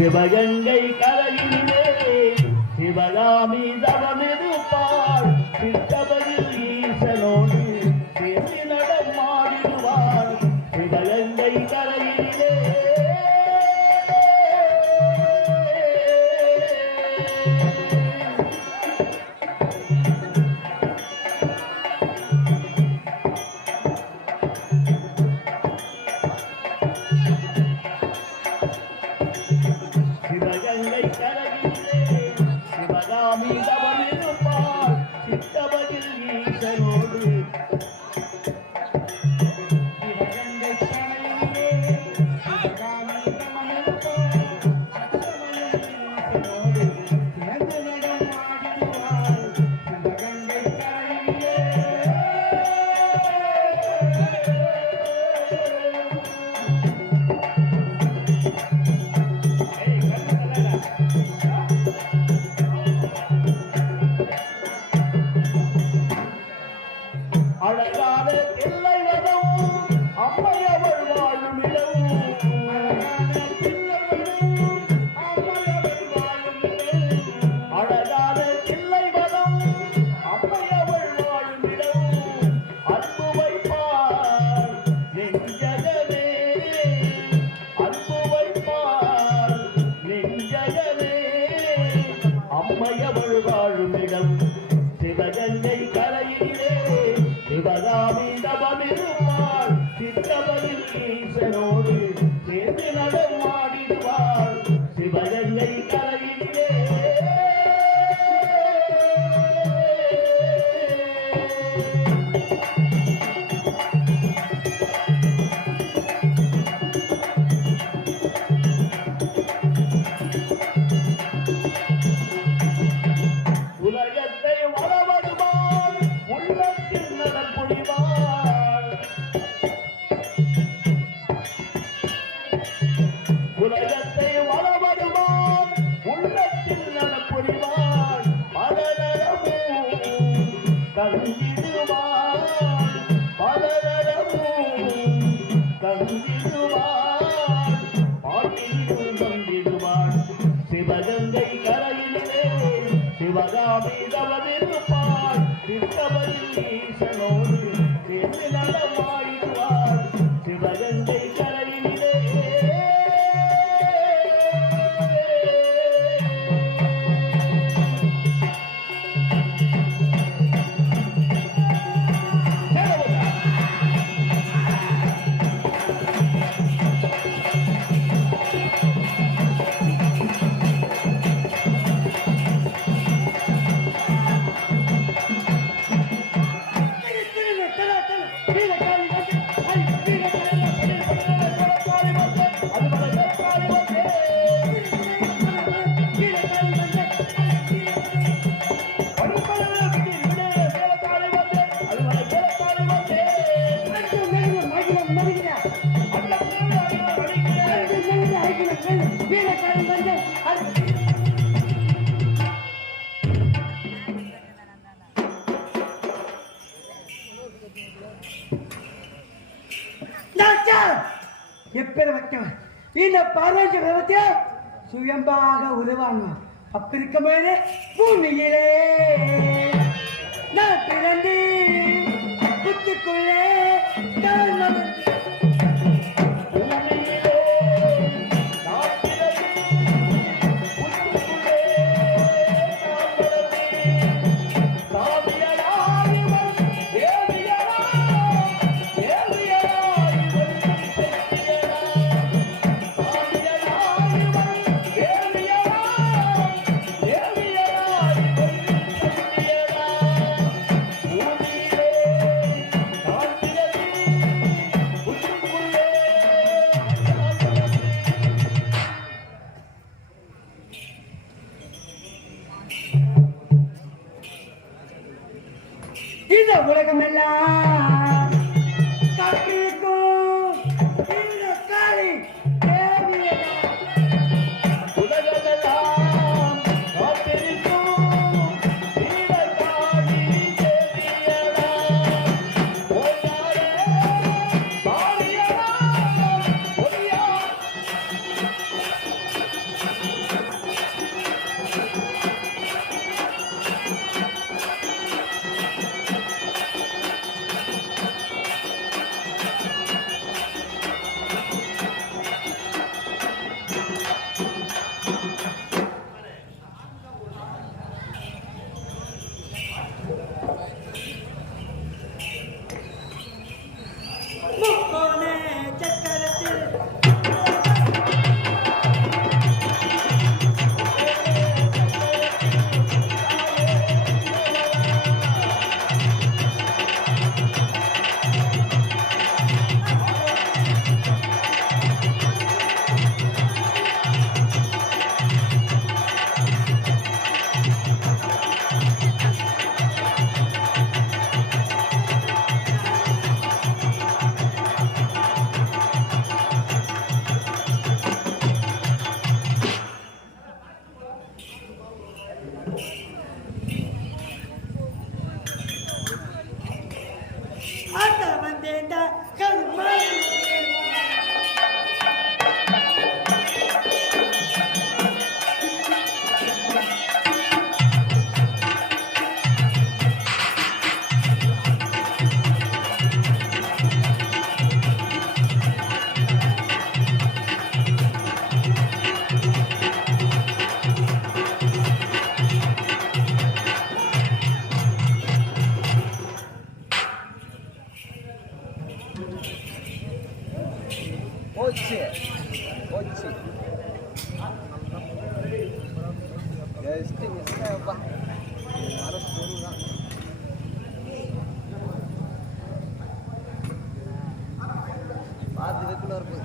சிவகங்கை கரையிலே சிவகாமி தவமிருப்பாள் சித்தபதில் ஈசனோடு சேர்ந்து நடமாடிடுவாள் சிவகங்கை கரையிலே சிவகங்கை கரையிலே சிவகாமி தவமிருப்பாள் சித்தபதில் ஈசனோடு அழகான தில்லை வனம் அம்மையவள் வாழும் இடம் அழகான தில்லை வனம் அம்மையவள் வாழும் இடம் அன்பு வைப்பார் நெஞ்சகமே அன்பு வைப்பார் நெஞ்சகமே அம்மையவள் வாழும் இடம் சிவகங்கை கரையிலே சிவகாமி தவமிருப்பாள் சித்தபதில் ஈசனோடு சேர்ந்து நடமாடிடுவாள் சிவகங்கை கரையிலே உலகத்தை வளவடுவாள் உள்ளத்தில் நடப்புடிவாள் உலகத்தை வளவடுவாள் உள்ளத்தில் நடப்புடிவாள் பலரமும் தங்கிடுவாள் பலரமும் தங்கிடுவாள் பாட்டிலும் தங்கிடுவாள் சிவகங்கை கரையிலே சிவகாமி தவமிருப்பாள் சித்தபதில் ஈசனோடு சேர்ந்து நடமாடிடுவாள் சிவகங்கை கரையிலே எப்பேற்பட்டவன் இந்த பார்வதி விதத்தை சுயம்பாக உருவாங்க அப்படிருக்கும்போது பூமியிலே நான் பிறந்து புத்துக்குள்ளே முக்கோண சக்கரத்தில் ஆட்ட வந்தேண்ட கருமை Oye, oye. Misalnya harus turun. Baat keluar pun.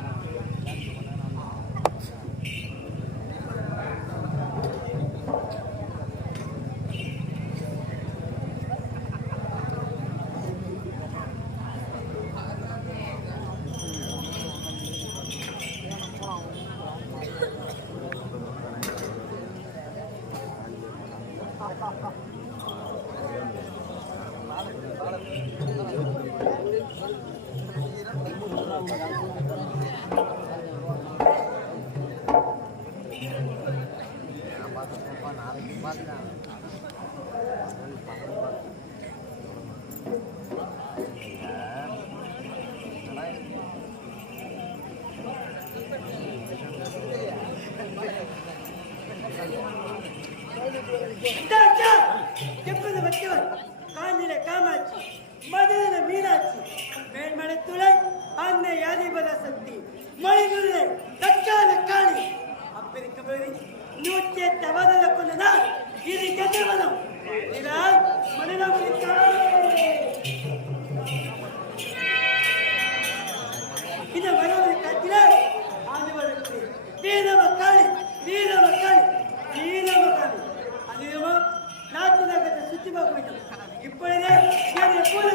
எப்போது வச்சவன் காஞ்சில காமாட்சி மதுரை மீனாட்சி மேல்மலைத்துறை அன்னை அதிபத சக்தி மொழிகுருளை தற்கால காளி அப்பெருக்கபடி 108 அவதல கொண்டதால் இது கெட்டவனம் இதனால் இந்த மனோரை காட்டில ஆண்டவருக்கு வீரமக்காளி வீரமக்காளி வீரமக்காளி அதிகமா நாட்டு நகரத்தை சுற்றி பார்க்க வேண்டும் இப்பொழுதே நான் எப்போது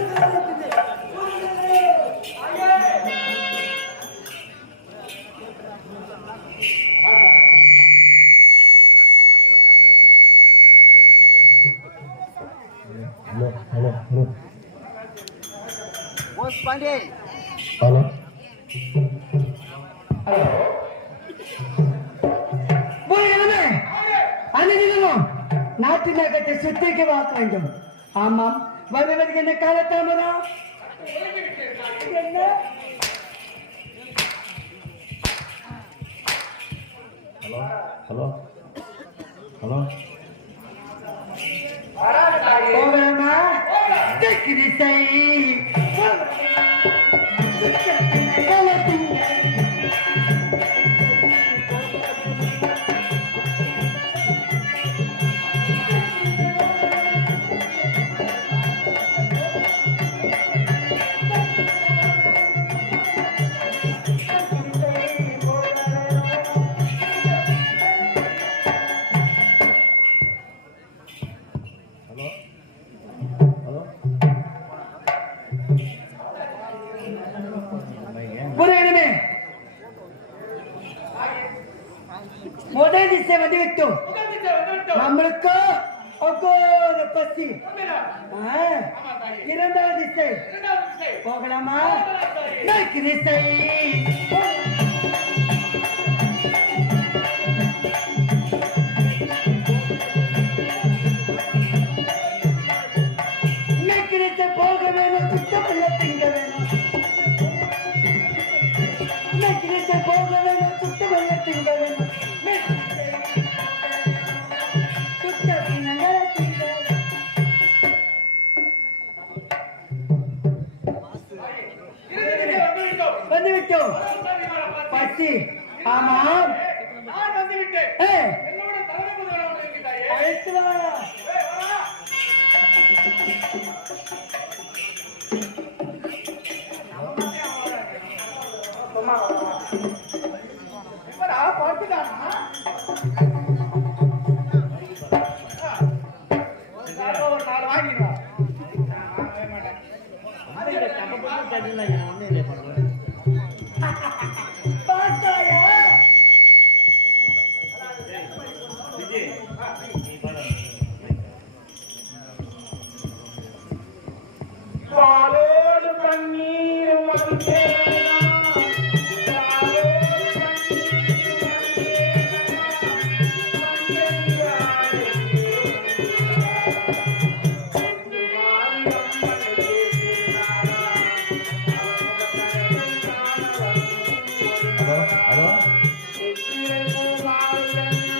Halo. Bos Pandey. Halo. நாட்டு நகரத்தை சுத்திக்கு பார்க்க வேண்டும் ஆமாம் வருவதற்கு என்ன காலத்தாமதம் என்ன Halo. போகலாமா திக்கிரிசை முதல் திசை வந்து விட்டோம் நம்மளுக்கு ஒவ்வொரு பசி இரண்டாவது திசை போகலாமா மேற்கு திசை மேற்கு திசை போக வேணும் சுத்தப்பள்ள திங்க வேணும் மேற்கு திசை போக வேணும் சுத்தப்பள்ள திங்க வேணும் வந்து விட்டோம். பசி. ஆமாம். நான் வந்து விட்டேன். ஏய், என்னோட தலைமை முதல்வர் இருக்கிறாயே. அழைத்து வா. இப்படா பாட்டுதானா? ஒரு 4 வாங்கிடுவா. பார்த்தாயா? பாலோடு தண்ணீர் மகிழ்ந்தேனா. Hello hello hello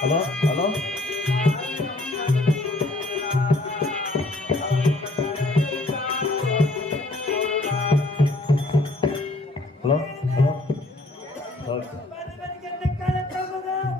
hello hello hello hello okay வருவதற்கு என்ன காலத்தாமதம்?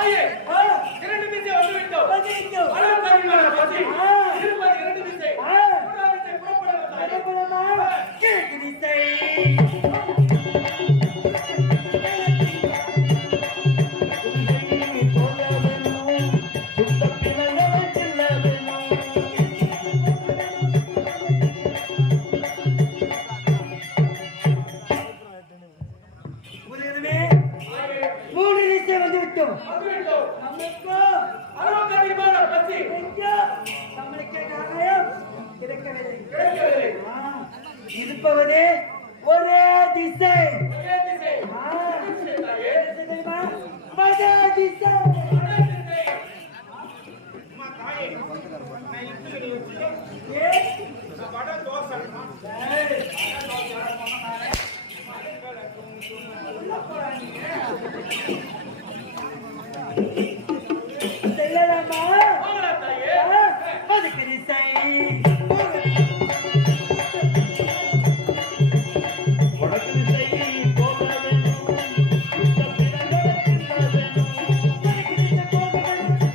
ஆயே, 2 திசை வந்து விட்டோம். அலங்கரிமான பசி. இருப்பது 2 திசை. 3 திசை புறப்படுவதாய். கிழக்கு திசை. முருகனே, 3 திசை வந்து விட்டோம். வந்து விட்டோம். நமக்கும் அலங்கரிமான பசி. ஐயா, நம்மளுக்கு ஆகாயம் கிடைக்கவில்லை. கிடைக்கவில்லை. இருப்பவரே ஒரே திசை. ஒரே திசை. திசை தாயே. தெரியுமா? வட திசை. வட திசை. செல்லலாமா? போகலாம் தாயே. வடக்கு திசை. வடக்கு திசை போக வேணும் சுத்த பிறகு தில்ல வேணும் வடக்கு திசை போக வேண்டும்.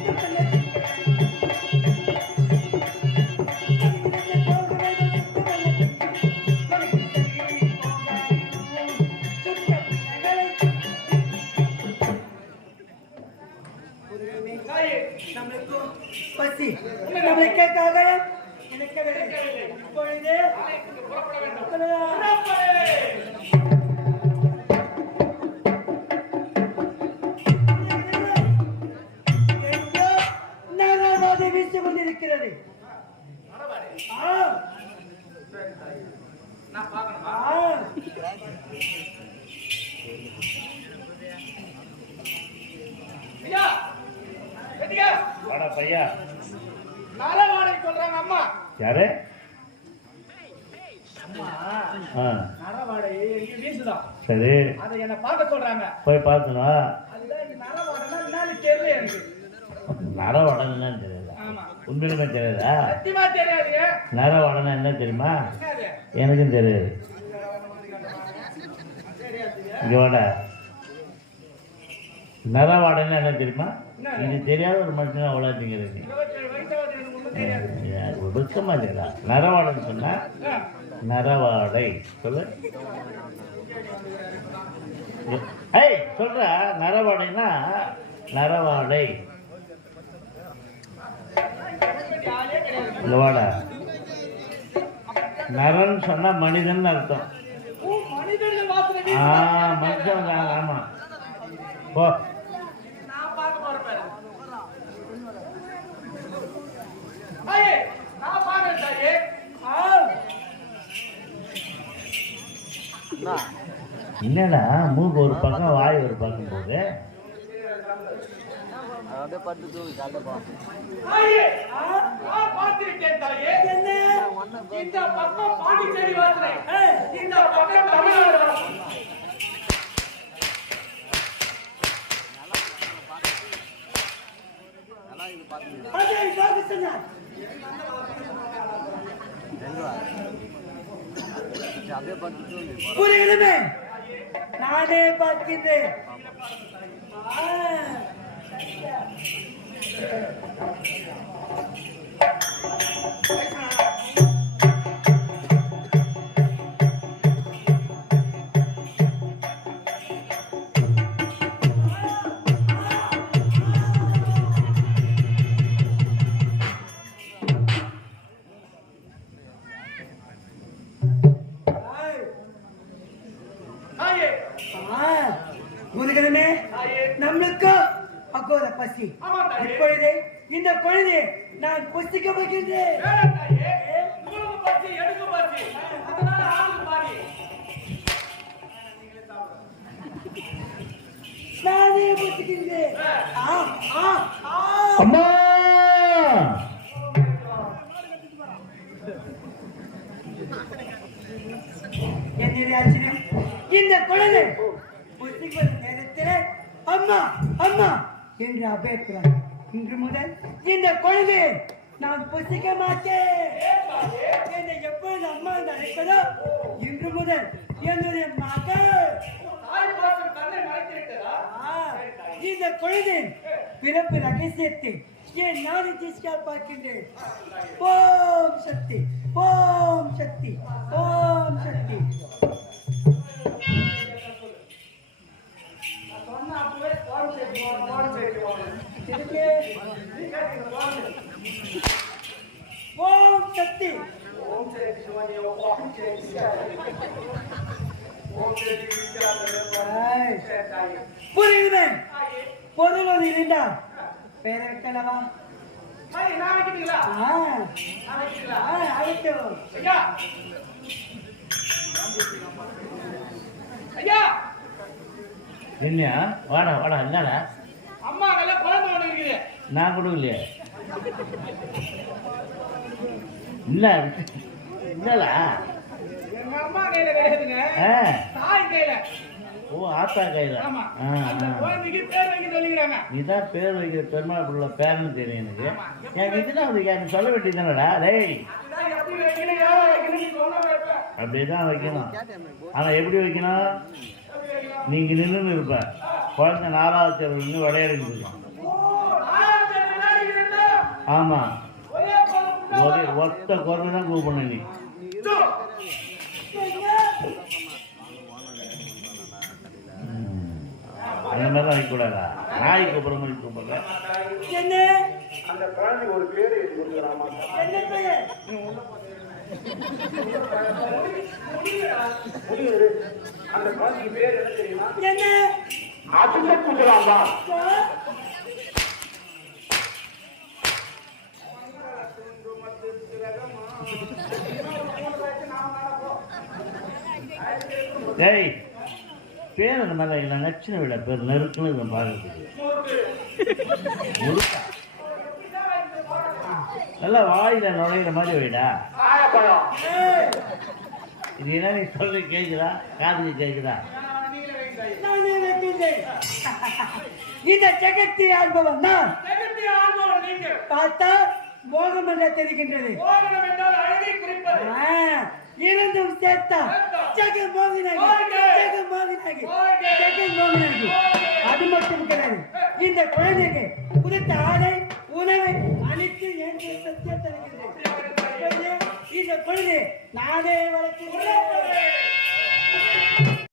தாயே, நம்மளுக்கும் பசி. நம்மளுக்காக கிடைக்கவில்லை. இப்பொழுது ஆலயத்துக்கு புறப்பட வேண்டும். புறப்படு. எங்கோ நரவாதை வீசிக் கொண்டிருக்கிறது. ஆ, நான் பார்க்கணுமா? ஆ. ஐயா, வெட்டிங்க. வாடா பையா நரவாடை சொல்றாங்க அம்மா. யாரு அம்மா, ஆ நரவாடை எங்க வீசுதான். சரி அதை என்ன பார்க்க சொல்றாங்க. போய் பார்த்துனா அதுதான் இந்த நரவாடைன்னா என்னன்னு தெரியல எனக்கு. நரவடன்னா தெரியுதா ஆமா. உண்மையுமே தெரியாதா சத்தியமா தெரியாதுங்க. நரவடனா என்ன தெரியுமா என்னது? எனக்கும் தெரியாது இங்க வாடா நரவாடைன்னா என்ன தெரியுமா? என்ன? இது தெரியாத ஒரு மனுஷன் அவ்வளோ திங்கிறது. 27 வயசாவது எனக்கு ஒன்றும் தெரியாது. வெக்கமா இல்லையா? நரவாடைன்னு சொன்னா ஆ. நரவாடை சொல்லு. ஏய் சொல்ற நரவாடைன்னா நரவாடை ஆளே கிடையாது. இந்த வாடா நரன்னு சொன்னா மனிதன் அர்த்தம். ஓ, மனிதர்கள் வாசனை ஆ வீசுதா? மனுஷன் தான். ஆமா போ. நான் பார்க்க போறேன் பாரு. ஐயே, நான் பார்க்கறேன் தாயே. என்னடா மூக்கு ஒரு பக்கம் வாய் ஒரு பக்கம் போகுது. தாயே, நான் பார்த்திருக்கேன் தாயே. என்ன? இந்த பக்கம் பாண்டிச்சேரி வாசனை, இந்த பக்கம் தமிழ்நாடு வாசனை. அதை பார்க்க சொன்னார். புரியுதுமே, நானே பார்க்கின்றேன். தாயே, முருகனே, தாயே. நம்மளுக்கு அகோர பசி. ஆமா தாயே. இப்பொழுது இந்த குழந்தையை நான் புசிக்க போகின்றேன். வேணாம் தாயே. உங்களுக்கு பசி, எனக்கு பசி. அதனால ஆளுக்கு பாதி. நானே புசிக்கின்றேன். அம்மா என்னையாச்சும் இந்த குழந்தை புசிப்பது நேரத்தில் அம்மா அம்மா என்று அபேக்கிறார். இன்று முதல் இந்த குழந்தையை நான் புசிக்க மாட்டேன். என்னை எப்பொழுது அம்மா என்று அழைப்பதோ இன்று முதல் என்னுடைய மகள் தாய் பாசம் தன்னை மறைத்திருக்கிறதா? இந்த குழந்தை பிறப்பு ரகசியத்தை என் நாடு தீஸ்கால் பார்க்கின்றேன். ஓம் சக்தி, ஓம் சக்தி, ஓம் சக்தி. சொன்ன அப்பவே போன் செய்து இதுக்கு ஓம் சக்தி. ஓம் சரி சிவானி, ஓம் சரி சிவானி. ஓம் சரி ஆய், தாயே. புரியுதுமே, தாயே. பொருள் ஒன்று இருந்தால் பேர வைக்கலவா? தாயே, நான் வைக்கிறீங்களா? நான் வைக்கிறீங்களா? அழைத்தோம். ஐயா, ஐயா, என்ன வாடா வாடா என்னடா அம்மா நல்லா குழந்தை ஒண்ணு இருக்குது. நான் கொடுக்கலையே. என்ன என்னடா? எங்க அம்மா கையில கிடையாதுங்க, ஆ தாய் கையில. ஓ ஆத்தா கையில். ஆமா, ஆ அந்த ஆ குழந்தைக்கு பேர் வைக்க சொல்லிக்கிறாங்க. நீதான் பேர் வைக்கிற பெருமாள் பிள்ளை பேரன்னு தெரியும் எனக்கு. எனக்கு இதுதான் வந்து எனக்கு சொல்ல வேண்டியதுதானடா. டேய் அதுதான் எப்படி வைக்கணும், யாரை வைக்கணும்னு சொன்னா வைப்பேன். அப்படிதான் வைக்கணும். ஆனால் எப்படி வைக்கணும்? நீங்க நின்று இருப்ப குழந்தை 4வது தெருவில் நின்று விளையாடிட்டு இருக்கோம். ஓ, நாலாவது தேதி விளையாடுகிறீங்களா? ஆமா ஒரே குழந்தை ஒரே ஒத்த குரல் தான் கூப்பிடணும் நீ. அந்த மாதிரிலாம் வைக்கக்கூடாதா? நாய் கூப்பிட்ற மாதிரி கூப்பிடல. என்ன அந்த குழந்தை ஒரு பேரு கொடுக்குறாமா? என்ன பெயர்? அந்த குழந்தைக்கு பேர் என்ன தெரியுமா? என்ன அதுல கூப்பிடலாமா? டேய் பேர் அந்த மாதிரி வைக்கலாம். நச்சுன்னு விட பேர் நெருக்குன்னு இதை பார்க்கறதுக்கு முழுக்கா நல்லா வாயில நுழையிற மாதிரி வைடா. இது என்ன நீ சொல்ற கேட்குதா? காதுக்கு கேட்குதா? நானே வைக்கின்றேன். இந்த ஜெகத்தை ஆள்பவன் நான். பார்த்தா மோகம் என்ற தெரிகின்றது. மோகனம் என்றால் அழகை குறிப்பது. இரண்டும் சேர்த்தா ஜெகன் மோகனாகி, ஜெகன் மோகனாகி, ஜெகன் மோகனாகி. அது மட்டும் கிடையாது, இந்த குழந்தைக்கு குறித்த ஆடை உணவை அனைத்து என்று சத்தியம் தருகின்றேன். இந்த குழந்தை நானே வளர்க்கிறேன்.